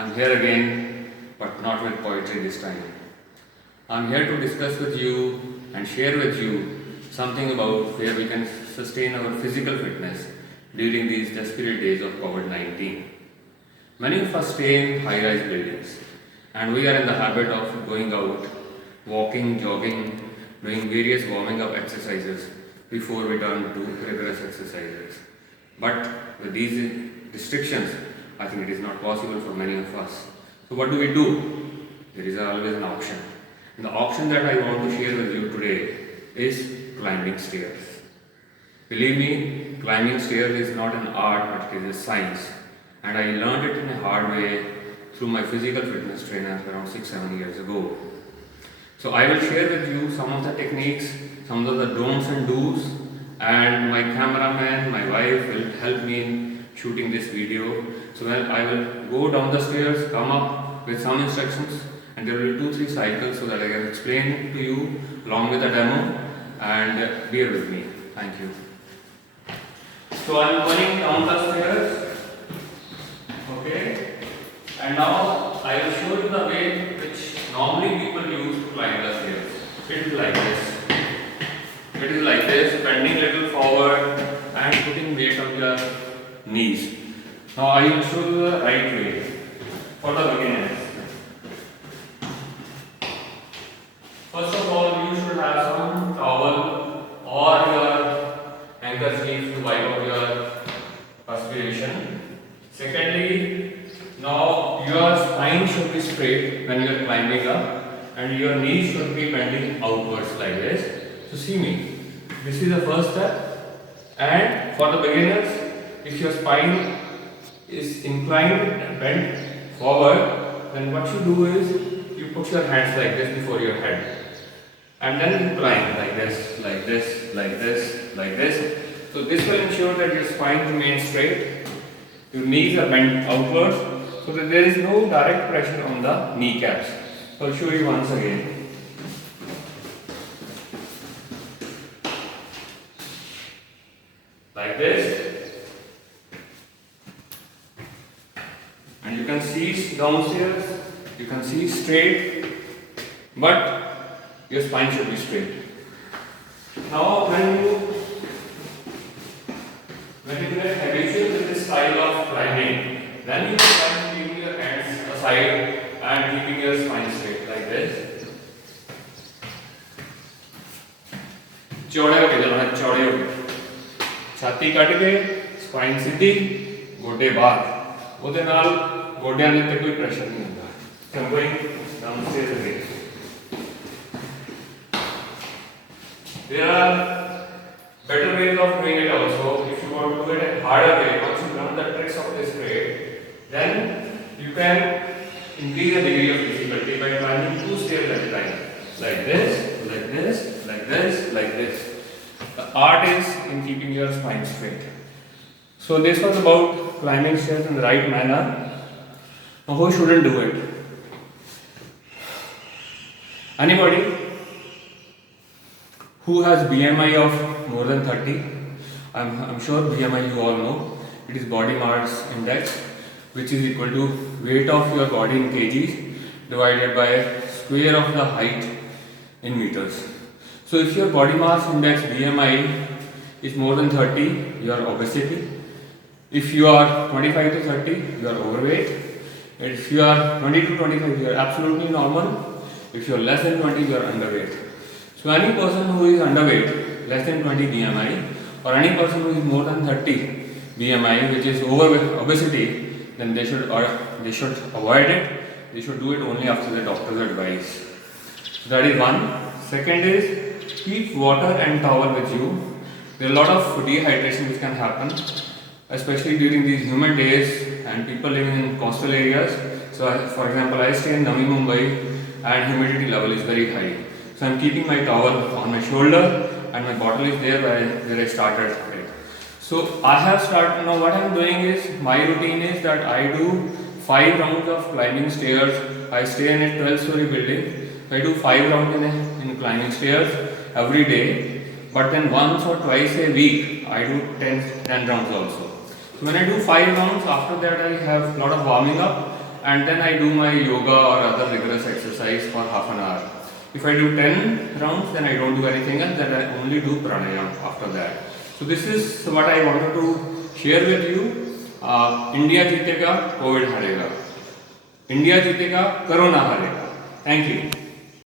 I'm here again, but not with poetry this time. I'm here to discuss with you and share with you something about where we can sustain our physical fitness during these desperate days of COVID-19. Many of us stay in high-rise buildings, and we are in the habit of going out, walking, jogging, doing various warming up exercises before we turn to rigorous exercises. But with these restrictions, I think it is not possible for many of us. So what do? There is always an option. And the option that I want to share with you today is climbing stairs. Believe me, climbing stairs is not an art, but it is a science. And I learned it in a hard way through my physical fitness trainer around 6-7 years ago. So I will share with you some of the techniques, some of the don'ts and do's, and my cameraman, my wife will help me in shooting this video. So when I will go down the stairs, come up with some instructions, and there will be 2-3 cycles so that I can explain it to you along with the demo, and bear with me. Thank you. So I am running down the stairs, okay, and now I will show you the way which normally people use to climb the stairs. It is like this. It is like this, bending a little forward and putting weight on your knees. Now I will show you the right way for the beginners. First of all, you should have some towel or your handkerchief to wipe out your perspiration. Secondly, now your spine should be straight when you are climbing up, and your knees should be bending outwards like this. So see me, this is the first step, and for the beginners, if your spine is inclined and bent forward, then what you do is you put your hands like this before your head, and then you climb like this, like this, like this, like this. So this will ensure that your spine remains straight, your knees are bent outwards, so that there is no direct pressure on the kneecaps. So I'll show you once again. Like this, and you can see downstairs, you can see straight, but your spine should be straight. Now when you get habitual with this style of climbing, then you can keep your hands aside and keeping your spine straight like this. चौड़े होके चलना, चौड़े होके छाती cut के spine सीधी गोडे बाहर ਉਹਦੇ ਨਾਲ ਗੋਡਿਆਂ ਦੇ ਉੱਤੇ ਕੋਈ ਪ੍ਰੈਸ਼ਰ ਨਹੀਂ ਹੁੰਦਾ so I'm going downstairs again. There are better ways of doing it also. If you want to do it a harder way, once you learn the tricks of this grade, then you can increase the degree of difficulty by climbing 2 stairs at a time, like this, like this, like this, like this. The art is in keeping your spine straight. So this was about climbing stairs in the right manner. Now who shouldn't do it? Anybody who has BMI of more than 30? I'm sure BMI you all know. It is body mass index, which is equal to weight of your body in kgs divided by square of the height in meters. So if your body mass index BMI is more than 30, you are obesity. If you are 25 to 30, you are overweight. If you are 20 to 25, you are absolutely normal. If you are less than 20, you are underweight. So any person who is underweight, less than 20 BMI, or any person who is more than 30 BMI, which is obesity, then they should avoid it. They should do it only after the doctor's advice. So that is one. Second is, keep water and towel with you. There are a lot of dehydration which can happen, especially during these humid days and people living in coastal areas. So for example, I stay in Navi Mumbai and humidity level is very high. So I am keeping my towel on my shoulder and my bottle is there where I started. So I have started, now what I am doing is, my routine is that I do 5 rounds of climbing stairs. I stay in a 12-story building. I do 5 rounds in climbing stairs every day, but then once or twice a week I do 10 rounds also. So when I do 5 rounds, after that I have a lot of warming up, and then I do my yoga or other rigorous exercise for half an hour. If I do 10 rounds, then I don't do anything else, then I only do pranayam after that. So this is what I wanted to share with you. India जीतेगा, COVID हारेगा. India जीतेगा, Corona हारेगा. Thank you.